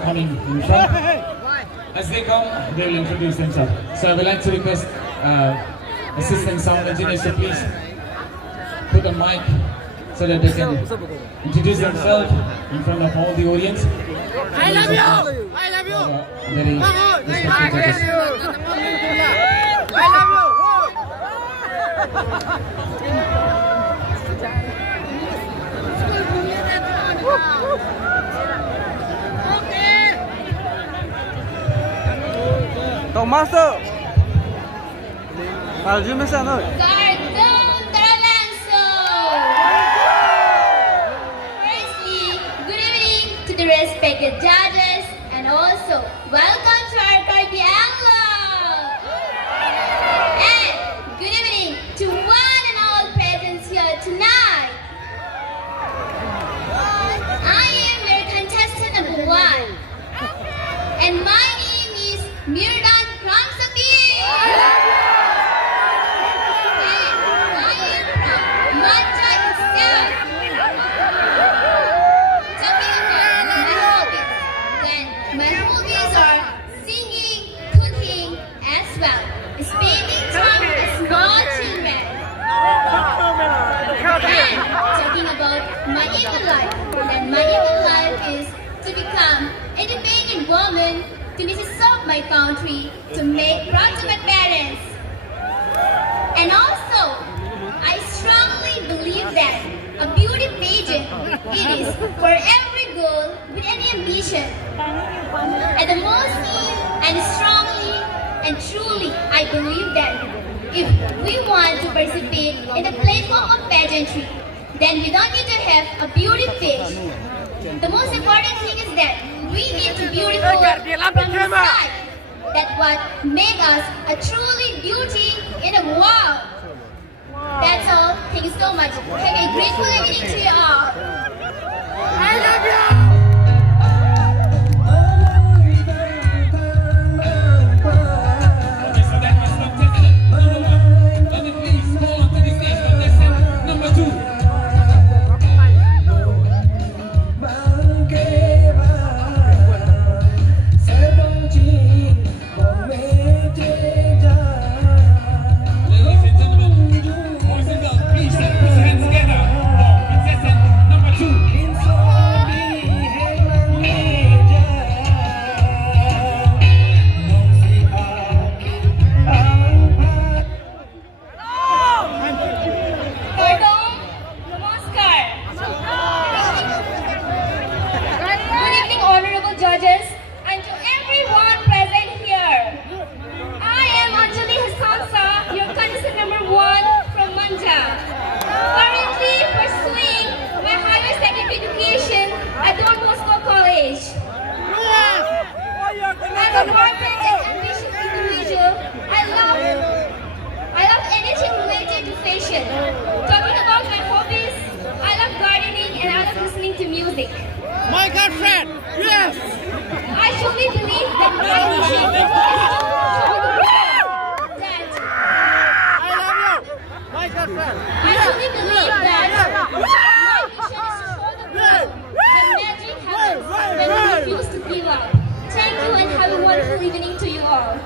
are coming in front. As they come, they will introduce themselves. So I would like to request assistant sound engineers to please put a mic so that they can introduce themselves in front of all the audience. I love you! I love you! Very I love you! Master, I'll do my son. Taralangso! Firstly, good evening to the respected judges and also welcome to our KYF. And good evening to one and all presents here tonight. I am your contestant number 1 and my name is Mirda. My aim in life, and my aim in life is to become an independent woman, to serve my country, to make proud to my parents. And also, I strongly believe that a beauty pageant it is for every girl with any ambition. And the most and strongly and truly, I believe that if we want to participate in the platform of pageantry, then we don't need to have a beauty face. The most important thing is that we need to be beautiful from inside. That's what makes us a truly beauty in the world. That's all. Thank you so much. Have a grateful evening to you all. I love you! Talking about my hobbies, I love gardening and I love listening to music. My girlfriend, yes! I truly believe that my mission is to show the world that I love you! My girlfriend! I truly believe that my mission is to show the world that magic happens when we refuse to give up. Thank you and have a wonderful evening to you all.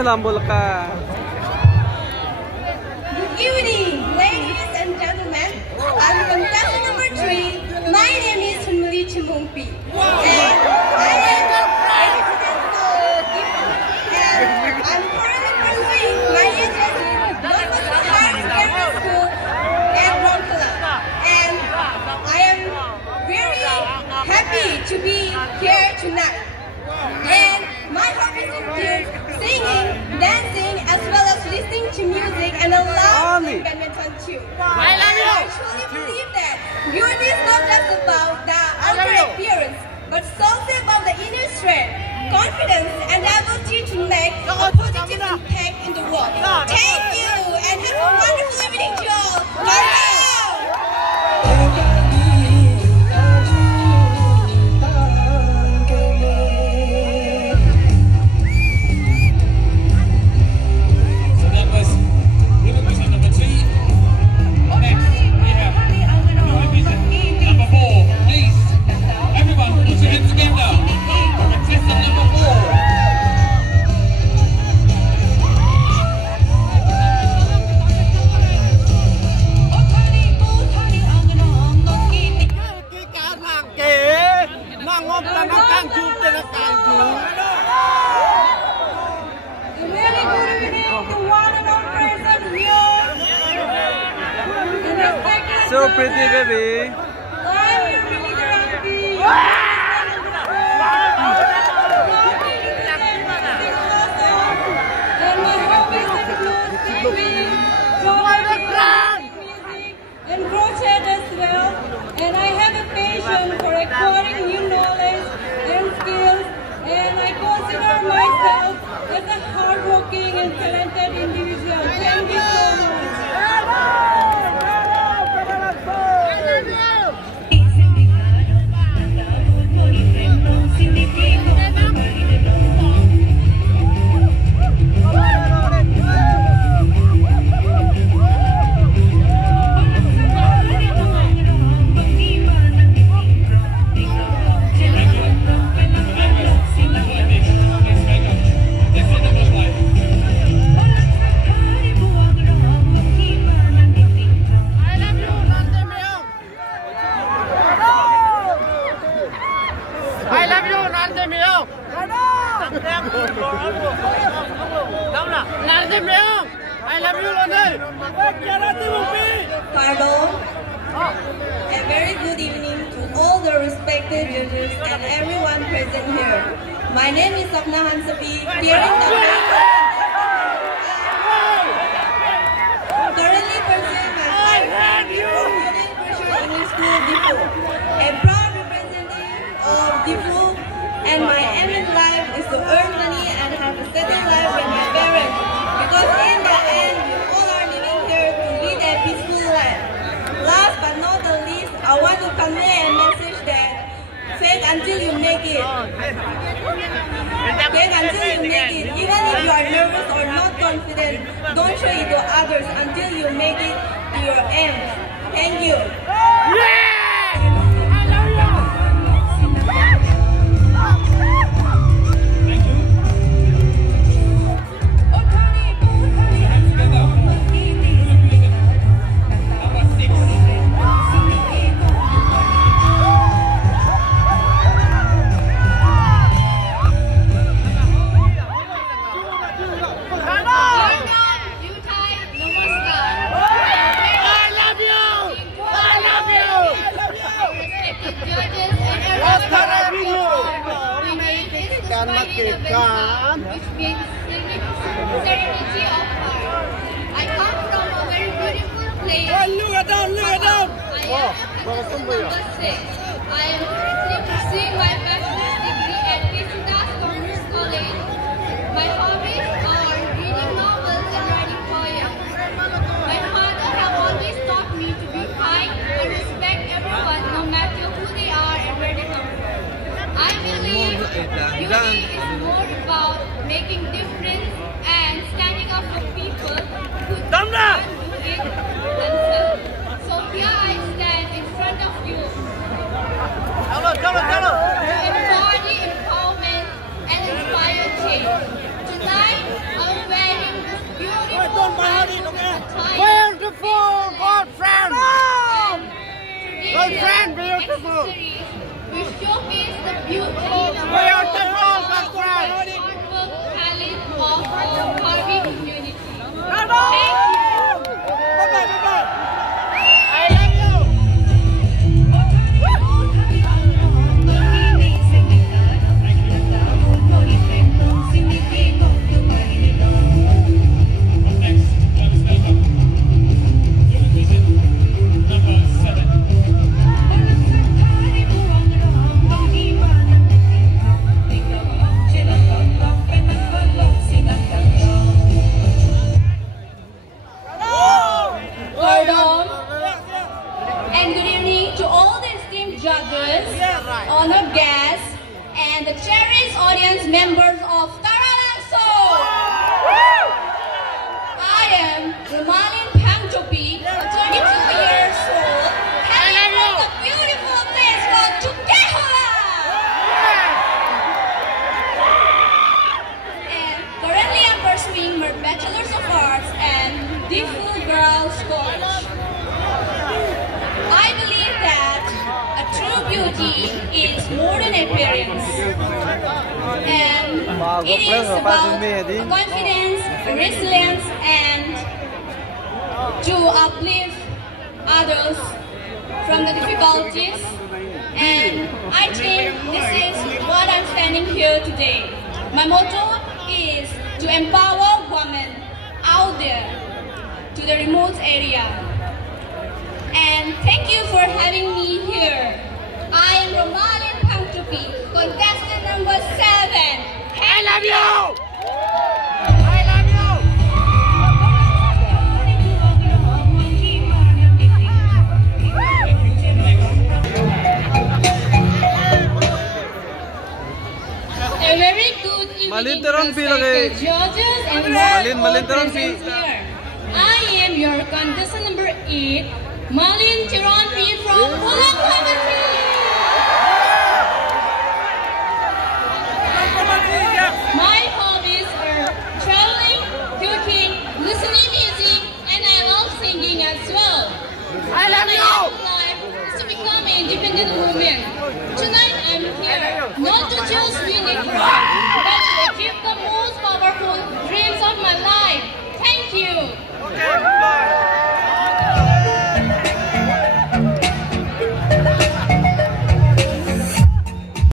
Good evening, ladies and gentlemen. I'm contestant number 3. My name is Mumpi. And I am and I'm currently pursuing my education at Northwest Higher Secondary School and Ronkula. And I am very happy to be here tonight. And my hobbies include to music and a love for badminton too. I love you. I truly believe that beauty is not just about the outer appearance, but also about the inner strength, confidence, and the ability to make a positive impact in the world. Thank you, and have a wonderful evening to all. So pretty, baby. And crochet as well, and I have a passion for acquiring new knowledge and skills, and I consider myself as a hardworking and talented individual. Thank you so much. Pardon. A very good evening to all the respected judges and everyone present here. My name is Englenghem, fearing the currently pursuing my English school DIFU, a proud representative of DIFU, and my aim in life is to earn money and have a settled life with my parents, because in the end we all are living here to lead a peaceful life. Last but not the least, I want to convey a message that fake until you make it. Fake until you make it. Even if you are nervous or not confident, don't show it to others until you make it to your aim. Thank you. Which means serenity of heart. I come from a very beautiful place. I am number 6. I am currently pursuing my bachelor's degree at Commerce College. My hobbies are reading novels and writing poems. My father has always taught me to be kind and respect everyone, no matter who they are and where they come from. I believe beauty is more about making difference and standing up for people who can't do it themselves. So here I stand in front of you to embody empowerment and inspire change. Tonight I'm wearing this beautiful girlfriend. Beautiful. We showcase the beauty and hard work talent of Harvey community. Thank you. I love you. Next. Bachelor's of Arts and Diffu Girls College. I believe that a true beauty is more than appearance, and it is about confidence, resilience, and to uplift others from the difficulties. And I think this is what I'm standing here today. My motto is to empower women out there to the remote area. And thank you for having me here. I am Romalin Pangtupi, contestant number 7. I love you! I love you! A very good evening, respected judges and all present here. I am your contestant number 8, Malin Chiron P from Englenghem.